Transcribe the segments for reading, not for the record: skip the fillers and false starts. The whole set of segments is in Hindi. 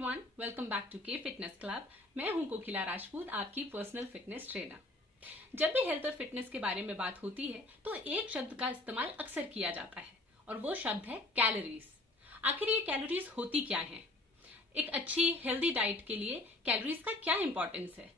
एवरीवन, वेलकम बैक टू के फिटनेस क्लब। मैं हूं कोकिला राजपूत, आपकी पर्सनल फिटनेस ट्रेनर। जब भी हेल्थ और फिटनेस के बारे में बात होती है तो एक शब्द का इस्तेमाल अक्सर किया जाता है और वो शब्द है कैलोरीज। आखिर ये कैलोरीज होती क्या हैं? एक अच्छी हेल्दी डाइट के लिए कैलोरीज का क्या इंपॉर्टेंस है?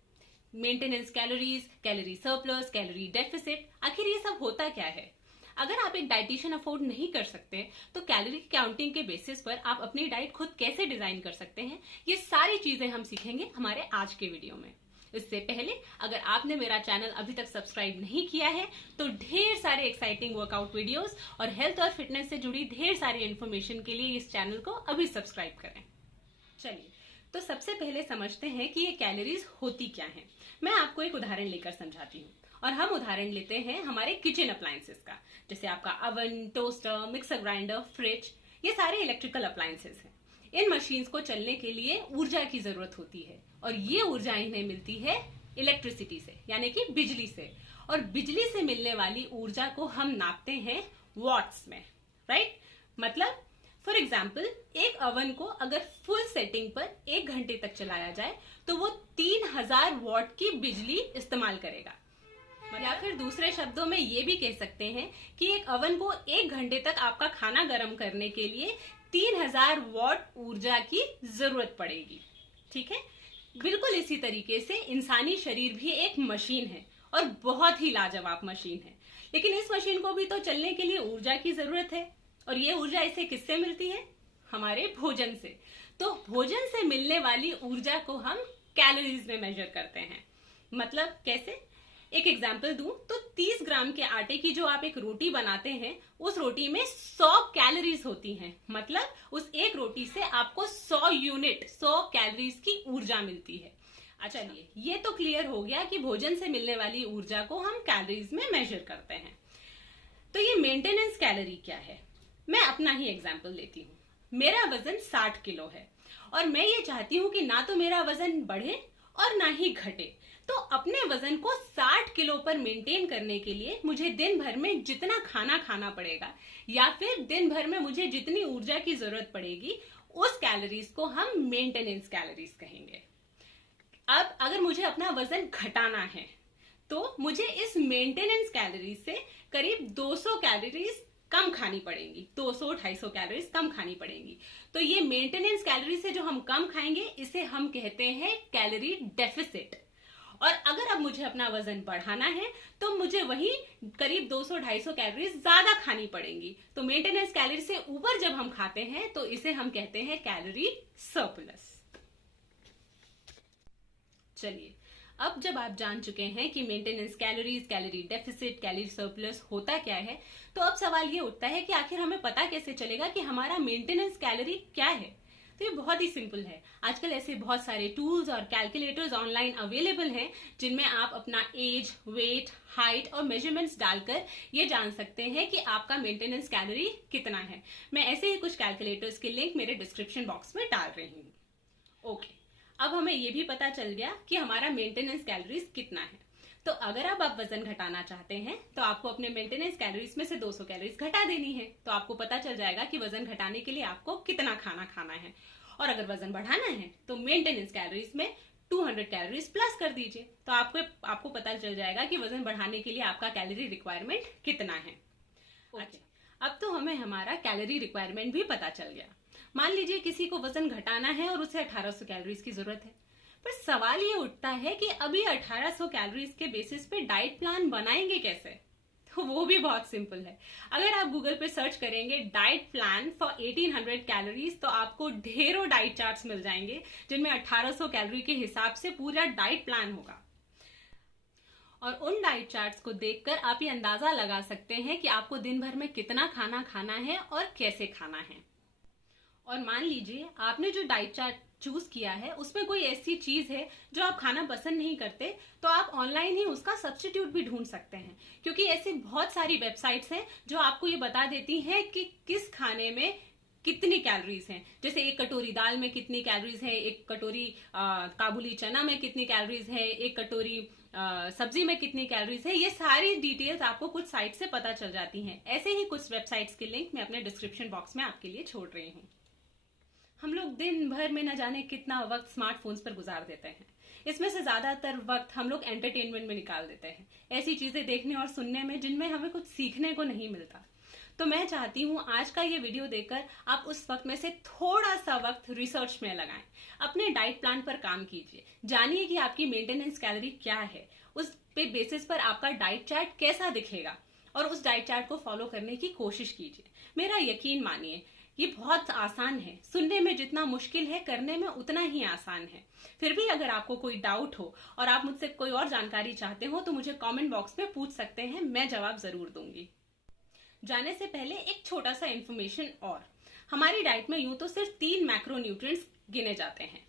Maintenance calories, calorie surplus, calorie deficit, आखिर ये सब होता क्या है? अगर आप एक डाइटिशियन अफोर्ड नहीं कर सकते तो कैलोरी काउंटिंग के बेसिस पर आप अपनी डाइट खुद कैसे डिजाइन कर सकते हैं, ये सारी चीजें हम सीखेंगे हमारे आज के वीडियो में। इससे पहले अगर आपने मेरा चैनल अभी तक सब्सक्राइब नहीं किया है तो ढेर सारे एक्साइटिंग वर्कआउट वीडियोस और हेल्थ और फिटनेस से जुड़ी ढेर सारी इंफॉर्मेशन के लिए इस चैनल को अभी सब्सक्राइब करें। चलिए, तो सबसे पहले समझते हैं कि ये कैलोरीज होती क्या हैं। मैं आपको एक उदाहरण लेकर समझाती हूँ और हम उदाहरण लेते हैं हमारे किचन अप्लायंसेस का, जैसे आपका oven, toaster, mixer grinder, fridge. ये सारे इलेक्ट्रिकल अप्लायंसेस हैं। इन मशीन्स को चलने के लिए ऊर्जा की जरूरत होती है और ये ऊर्जा इन्हें मिलती है इलेक्ट्रिसिटी से, यानी कि बिजली से। और बिजली से मिलने वाली ऊर्जा को हम नापते हैं वॉट्स में, राइट? मतलब फॉर एग्जाम्पल, एक अवन को अगर फुल सेटिंग पर 1 घंटे तक चलाया जाए तो वो 3000 वॉट की बिजली इस्तेमाल करेगा। या फिर दूसरे शब्दों में ये भी कह सकते हैं कि एक अवन को 1 घंटे तक आपका खाना गर्म करने के लिए 3000 वॉट ऊर्जा की जरूरत पड़ेगी। ठीक है, बिल्कुल इसी तरीके से इंसानी शरीर भी एक मशीन है और बहुत ही लाजवाब मशीन है। लेकिन इस मशीन को भी तो चलने के लिए ऊर्जा की जरूरत है और ये ऊर्जा इसे किससे मिलती है? हमारे भोजन से। तो भोजन से मिलने वाली ऊर्जा को हम कैलोरीज में मेजर करते हैं। मतलब कैसे? एक एग्जाम्पल दूं तो 30 ग्राम के आटे की जो आप एक रोटी बनाते हैं, उस रोटी में 100 कैलोरीज होती हैं। मतलब उस एक रोटी से आपको 100 यूनिट, 100 कैलोरीज की ऊर्जा मिलती है। अच्छा, चलिए, ये तो क्लियर हो गया कि भोजन से मिलने वाली ऊर्जा को हम कैलोरीज में मेजर करते हैं। तो ये मेंटेनेंस कैलोरी क्या है? मैं अपना ही एग्जाम्पल लेती हूँ। मेरा वजन 60 किलो है और मैं ये चाहती हूँ कि ना तो मेरा वजन बढ़े और ना ही घटे। तो अपने वजन को 60 किलो पर मेंटेन करने के लिए मुझे दिन भर में जितना खाना खाना पड़ेगा या फिर दिन भर में मुझे जितनी ऊर्जा की जरूरत पड़ेगी, उस कैलोरीज को हम मेंटेनेंस कैलोरीज कहेंगे। अब अगर मुझे अपना वजन घटाना है तो मुझे इस मेंटेनेंस कैलोरीज से करीब 200 कैलोरीज कम खानी पड़ेंगी, 200-250 कैलोरीज कम खानी पड़ेंगी। तो ये मेंटेनेंस कैलोरी से जो हम कम खाएंगे, इसे हम कहते हैं कैलोरी डेफिसिट। और अगर अब मुझे अपना वजन बढ़ाना है तो मुझे वही करीब 200-250 कैलोरीज ज्यादा खानी पड़ेंगी। तो मेंटेनेंस कैलोरी से ऊपर जब हम खाते हैं तो इसे हम कहते हैं कैलोरी सरप्लस। चलिए, अब जब आप जान चुके हैं कि maintenance calories, calorie deficit, calorie surplus होता क्या है, तो अब सवाल ये उठता है कि आखिर हमें पता कैसे चलेगा कि हमारा मेंटेनेंस कैलोरी क्या है? तो ये बहुत ही सिंपल है। आजकल ऐसे बहुत सारे टूल्स और कैलकुलेटर्स ऑनलाइन अवेलेबल हैं जिनमें आप अपना एज, वेट, हाइट और मेजरमेंट्स डालकर ये जान सकते हैं कि आपका मेंटेनेंस कैलोरी कितना है। मैं ऐसे ही कुछ कैलकुलेटर्स के लिंक मेरे डिस्क्रिप्शन बॉक्स में डाल रही हूँ। ओके, अब हमें ये भी पता चल गया कि हमारा मेंटेनेंस कैलोरीज कितना है। तो अगर अब आप वजन घटाना चाहते हैं तो आपको अपने मेंटेनेंस कैलोरीज में से 200 कैलोरीज घटा देनी है। तो आपको पता चल जाएगा कि वजन घटाने के लिए आपको कितना खाना खाना है। और अगर वजन बढ़ाना है तो मेंटेनेंस कैलोरीज में 200 कैलोरीज प्लस कर दीजिए। तो आपको पता चल जाएगा कि वजन बढ़ाने के लिए आपका कैलोरी रिक्वायरमेंट कितना है। अच्छा, अब तो हमें हमारा कैलोरी रिक्वायरमेंट भी पता चल गया। मान लीजिए किसी को वजन घटाना है और उसे 1800 कैलोरीज की जरूरत है, पर सवाल ये उठता है कि अभी 1800 कैलोरीज के बेसिस पे डाइट प्लान बनाएंगे कैसे? तो वो भी बहुत सिंपल है। अगर आप गूगल पे सर्च करेंगे डाइट प्लान फॉर 1800 कैलोरीज तो आपको ढेरों डाइट चार्ट्स मिल जाएंगे जिनमें 1800 कैलोरी के हिसाब से पूरा डाइट प्लान होगा। और उन डाइट चार्ट्स को देखकर आप ये अंदाजा लगा सकते हैं कि आपको दिन भर में कितना खाना खाना है और कैसे खाना है। और मान लीजिए आपने जो डाइट चार्ट चूज किया है उसमें कोई ऐसी चीज है जो आप खाना पसंद नहीं करते, तो आप ऑनलाइन ही उसका सब्स्टिट्यूट भी ढूंढ सकते हैं। क्योंकि ऐसी बहुत सारी वेबसाइट्स हैं जो आपको ये बता देती हैं कि किस खाने में कितनी कैलोरीज हैं। जैसे एक कटोरी दाल में कितनी कैलोरीज है, एक कटोरी काबुली चना में कितनी कैलोरीज है, एक कटोरी सब्जी में कितनी कैलोरीज है। ये सारी डिटेल्स आपको कुछ साइट से पता चल जाती हैं। ऐसे ही कुछ वेबसाइट्स के लिंक मैं अपने डिस्क्रिप्शन बॉक्स में आपके लिए छोड़ रही हूँ। हम लोग दिन भर में न जाने कितना वक्त स्मार्टफोन्स पर गुजार देते हैं। इसमें से ज्यादातर वक्त हम लोग एंटरटेनमेंट में निकाल देते हैं, ऐसी चीजें देखने और सुनने में जिनमें हमें कुछ सीखने को नहीं मिलता। तो मैं चाहती हूँ आज का ये वीडियो देखकर आप उस वक्त में से थोड़ा सा वक्त रिसर्च में लगाएं, अपने डाइट प्लान पर काम कीजिए, जानिए कि आपकी मेंटेनेंस कैलोरी क्या है, उस पे बेसिस पर आपका डाइट चार्ट कैसा दिखेगा और उस डाइट चार्ट को फॉलो करने की कोशिश कीजिए। मेरा यकीन मानिए, ये बहुत आसान है, सुनने में जितना मुश्किल है करने में उतना ही आसान है। फिर भी अगर आपको कोई डाउट हो और आप मुझसे कोई और जानकारी चाहते हो तो मुझे कमेंट बॉक्स में पूछ सकते हैं, मैं जवाब जरूर दूंगी। जाने से पहले एक छोटा सा इंफॉर्मेशन और, हमारी डाइट में यूं तो सिर्फ 3 मैक्रोन्यूट्रिएंट्स गिने जाते हैं,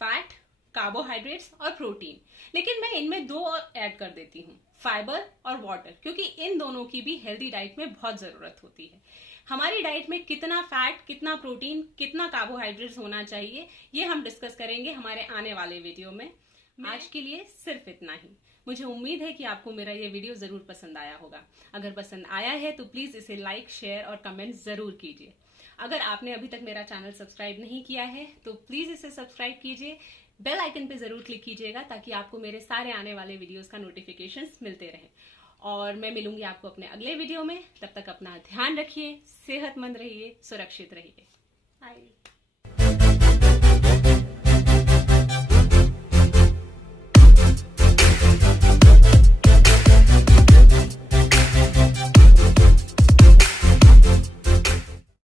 फैट, कार्बोहाइड्रेट्स और प्रोटीन, लेकिन मैं इनमें 2 और ऐड कर देती हूँ, फाइबर और वाटर, क्योंकि इन दोनों की भी हेल्दी डाइट में बहुत जरूरत होती है। हमारी डाइट में कितना फैट, कितना प्रोटीन, कितना कार्बोहाइड्रेट्स होना चाहिए, ये हम डिस्कस करेंगे हमारे आने वाले वीडियो में। आज के लिए सिर्फ इतना ही। मुझे उम्मीद है कि आपको मेरा ये वीडियो जरूर पसंद आया होगा। अगर पसंद आया है तो प्लीज इसे लाइक, शेयर और कमेंट जरूर कीजिए। अगर आपने अभी तक मेरा चैनल सब्सक्राइब नहीं किया है तो प्लीज इसे सब्सक्राइब कीजिए, बेल आइकन पे जरूर क्लिक कीजिएगा ताकि आपको मेरे सारे आने वाले वीडियोस का नोटिफिकेशंस मिलते रहे। और मैं मिलूंगी आपको अपने अगले वीडियो में। तब तक अपना ध्यान रखिए, सेहतमंद रहिए, सुरक्षित रहिए। बाय।